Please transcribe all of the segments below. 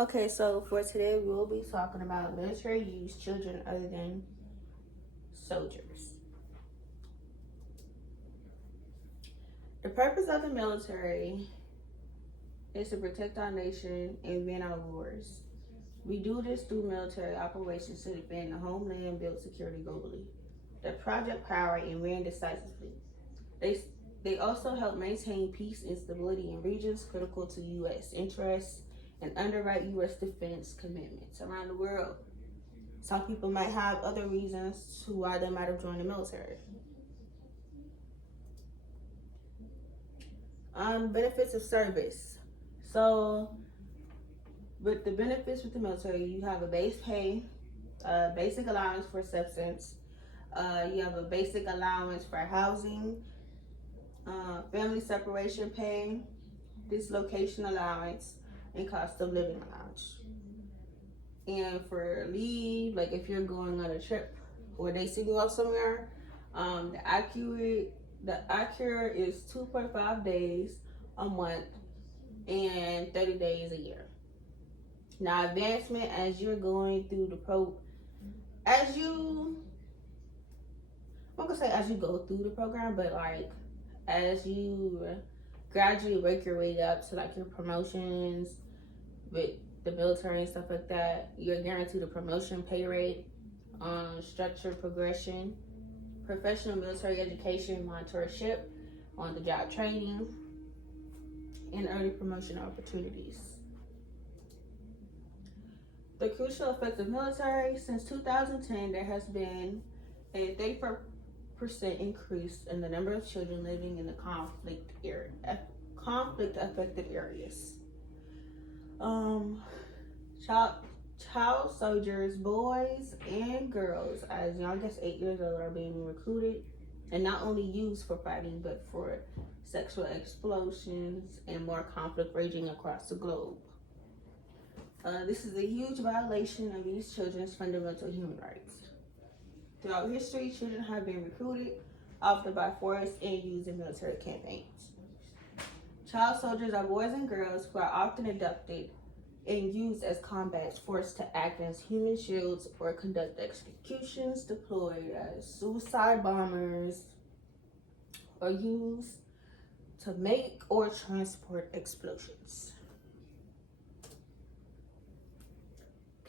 Okay, so for today, we will be talking about military use children other than soldiers. The purpose of the military is to protect our nation and win our wars. We do this through military operations to defend the homeland, build security globally. The Project Power and win decisively. They also help maintain peace and stability in regions critical to U.S. interests and underwrite U.S. defense commitments around the world. Some people might have other reasons to why they might have joined the military. Benefits of service. So, with the benefits with the military, you have a base pay, basic allowance for substance, you have a basic allowance for housing, family separation pay, dislocation allowance, and cost of living allowance. And for leave, like if you're going on a trip or they send you off somewhere, the accurate is 2.5 days a month and 30 days a year. Now, advancement as you're going through as you go through the program, but like as you gradually work your way up to like your promotions with the military and stuff like that, you're guaranteed a promotion pay rate, structured progression, professional military education, mentorship, on the job training, and early promotion opportunities. The crucial effects of military. Since 2010, there has been a 34% increase in the number of children living in the conflict-affected areas. Child soldiers, boys and girls as young as 8 years old, are being recruited and not only used for fighting, but for sexual explosions and more conflict raging across the globe. This is a huge violation of these children's fundamental human rights. Throughout history, children have been recruited, often by force, and used in military campaigns. Child soldiers are boys and girls who are often abducted and used as combat force to act as human shields or conduct executions, deployed as suicide bombers, or used to make or transport explosions.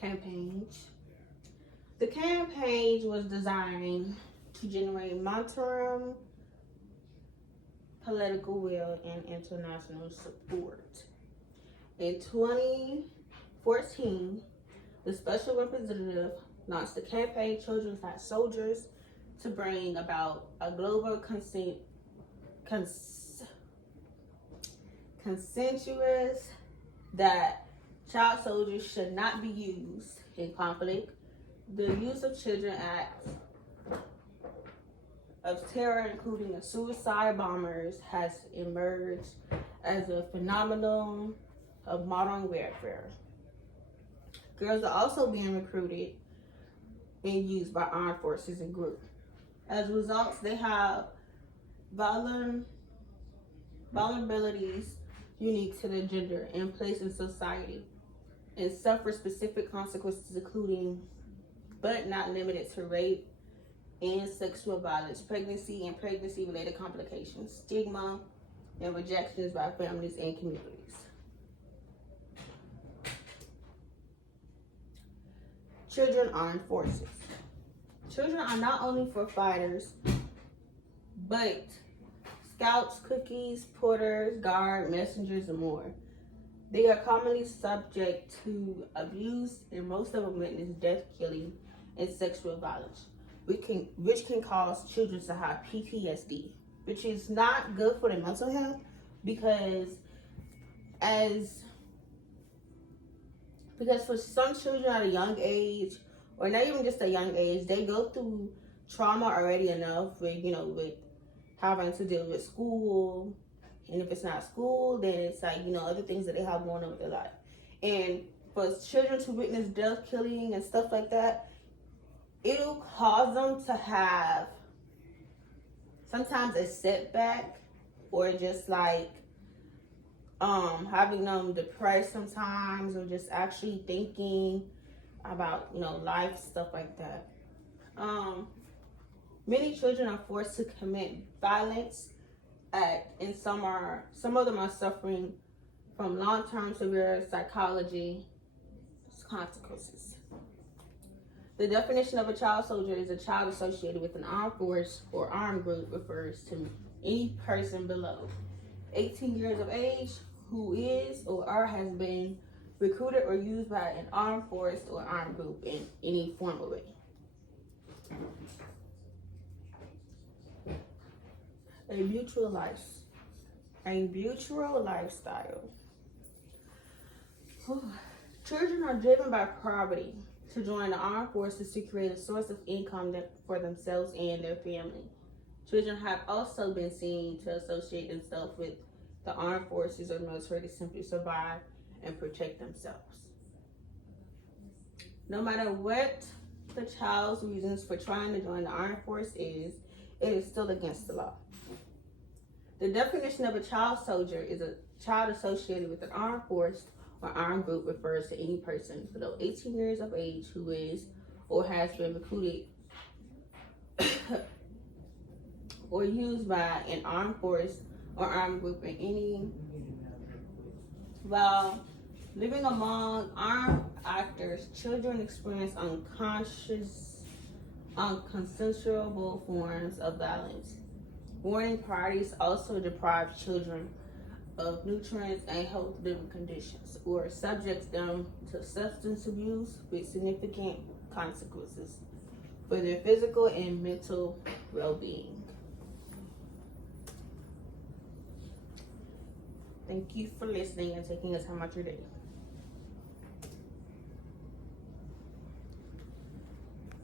Campaigns. The campaign was designed to generate long-term political will and international support. In 2014, the special representative launched the campaign Children's Not Soldiers to bring about a global consensus that child soldiers should not be used in conflict. The use of children acts of terror, including the suicide bombers, has emerged as a phenomenon of modern warfare. Girls are also being recruited and used by armed forces and groups. As a result, they have vulnerabilities unique to their gender and place in society, and suffer specific consequences, including but not limited to rape and sexual violence, pregnancy and pregnancy-related complications, stigma, and rejections by families and communities. Children Armed Forces. Children are not only for fighters, but scouts, cookies, porters, guard, messengers, and more. They are commonly subject to abuse, and most of them witness death, killing, and sexual violence, which can cause children to have PTSD, which is not good for their mental health, because for some children at a young age, or not even just a young age, they go through trauma already enough with having to deal with school. And if it's not school, then it's like, other things that they have going on with their life. And for children to witness death, killing, and stuff like that, it'll cause them to have sometimes a setback, or just like having them depressed sometimes, or just actually thinking about, life, stuff like that. Many children are forced to commit violence, and some of them are suffering from long-term severe psychology consequences. The definition of a child soldier is a child associated with an armed force or armed group, refers to any person below 18 years of age who is or has been recruited or used by an armed force or armed group in any form of way. A mutual lifestyle. Children are driven by poverty to join the armed forces to create a source of income for themselves and their family. Children have also been seen to associate themselves with the armed forces or military to simply survive and protect themselves. No matter what the child's reasons for trying to join the armed force is, it is still against the law. The definition of a child soldier is a child associated with an armed force or armed group, refers to any person below 18 years of age who is or has been recruited or used by an armed force or armed group in any. While living among armed actors, children experience unconsensual forms of violence. Warning parties also deprive children of nutrients and health living conditions, or subject them to substance abuse with significant consequences for their physical and mental well-being. Thank you for listening and taking the time out your day.